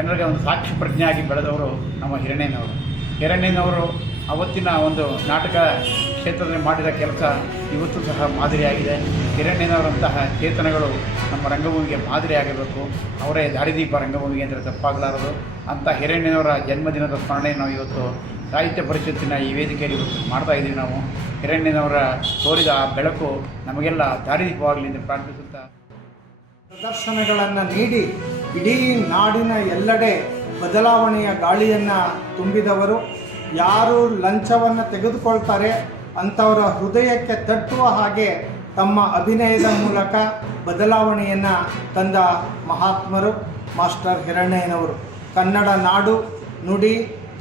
ಕನ್ನಡಕ್ಕೆ ಒಂದು ಸಾಕ್ಷಿ ಪ್ರಜ್ಞೆಯಾಗಿ ಬೆಳೆದವರು ನಮ್ಮ ಹಿರಣ್ಣಯ್ಯನವರು ಅವತ್ತಿನ ಒಂದು ನಾಟಕ ಕ್ಷೇತ್ರದಲ್ಲಿ ಮಾಡಿದ ಕೆಲಸ ಇವತ್ತು ಸಹ ಮಾದರಿಯಾಗಿದೆ. ಹಿರಣ್ಣಯ್ಯನವರಂತಹ ಚೇತನಗಳು ನಮ್ಮ ರಂಗಭೂಮಿಗೆ ಮಾದರಿಯಾಗಬೇಕು. ಅವರೇ ದಾರಿದೀಪ ರಂಗಭೂಮಿಗೆ ಅಂದರೆ ತಪ್ಪಾಗಲಾರದು. ಅಂಥ ಹಿರಣ್ಣಯ್ಯನವರ ಜನ್ಮದಿನದ ಸ್ಮರಣೆ ನಾವು ಇವತ್ತು ಸಾಹಿತ್ಯ ಪರಿಷತ್ತಿನ ಈ ವೇದಿಕೆಯಲ್ಲಿ ಇವತ್ತು ಮಾಡ್ತಾಯಿದ್ದೀವಿ. ನಾವು ಹಿರಣ್ಣಯ್ಯನವರ ತೋರಿದ ಬೆಳಕು ನಮಗೆಲ್ಲ ದಾರಿದೀಪವಾಗಲಿ ಎಂದು ಪ್ರಾರ್ಥಿಸುತ್ತಾ ಪ್ರದರ್ಶನಗಳನ್ನು ನೀಡಿ ಇಡೀ ನಾಡಿನ ಎಲ್ಲೆಡೆ ಬದಲಾವಣೆಯ ಗಾಳಿಯನ್ನು ತುಂಬಿದವರು. ಯಾರು ಲಂಚವನ್ನು ತೆಗೆದುಕೊಳ್ತಾರೆ ಅಂಥವರ ಹೃದಯಕ್ಕೆ ತಟ್ಟುವ ಹಾಗೆ ತಮ್ಮ ಅಭಿನಯದ ಮೂಲಕ ಬದಲಾವಣೆಯನ್ನು ತಂದ ಮಹಾತ್ಮರು ಮಾಸ್ಟರ್ ಹಿರಣ್ಣಯ್ಯನವರು. ಕನ್ನಡ ನಾಡು, ನುಡಿ,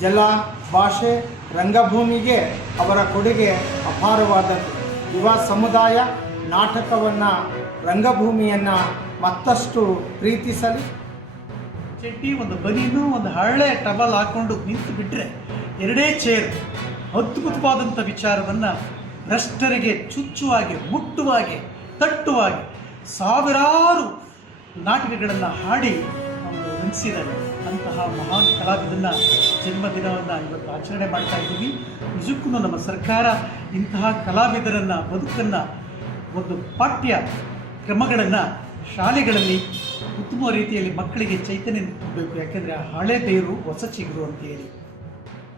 ಜಲ, ಭಾಷೆ, ರಂಗಭೂಮಿಗೆ ಅವರ ಕೊಡುಗೆ ಅಪಾರವಾದದ್ದು. ಯುವ ಸಮುದಾಯ ನಾಟಕವನ್ನು, ರಂಗಭೂಮಿಯನ್ನು ಮತ್ತಷ್ಟು ಪ್ರೀತಿಸಲಿ. ಚಡ್ಡಿ, ಒಂದು ಬನೀನು, ಒಂದು ಹಳೆ ಟಬಲ್ ಹಾಕ್ಕೊಂಡು ನಿಂತು ಬಿಟ್ಟರೆ ಎರಡೇ ಚೇರ್ ಅದ್ಭುತವಾದಂಥ ವಿಚಾರವನ್ನು ಭ್ರಷ್ಟರಿಗೆ ಚುಚ್ಚುವಾಗೆ, ಮುಟ್ಟುವಾಗೆ, ತಟ್ಟುವಾಗೆ ಸಾವಿರಾರು ನಾಟಕಗಳನ್ನು ಹಾಡಿ ಅವರು ನೆನೆಸಿದ್ದಾರೆ. ಅಂತಹ ಮಹಾನ್ ಕಲಾವಿದನ ಜನ್ಮದಿನವನ್ನು ಇವತ್ತು ಆಚರಣೆ ಮಾಡ್ತಾ ಇದ್ದೀವಿ. ನಿಜಕ್ಕೂ ನಮ್ಮ ಸರ್ಕಾರ ಇಂತಹ ಕಲಾವಿದರನ್ನು, ಬದುಕನ್ನು, ಒಂದು ಪಾಠ್ಯ ಕ್ರಮಗಳನ್ನು ಶಾಲೆಗಳಲ್ಲಿ ಉತ್ತಮ ರೀತಿಯಲ್ಲಿ ಮಕ್ಕಳಿಗೆ ಚೈತನ್ಯ ತುಂಬಬೇಕು. ಯಾಕೆಂದರೆ ಹಳೆ ಬೇರು ಹೊಸ ಚಿಗುರು ಅಂತ ಹೇಳಿ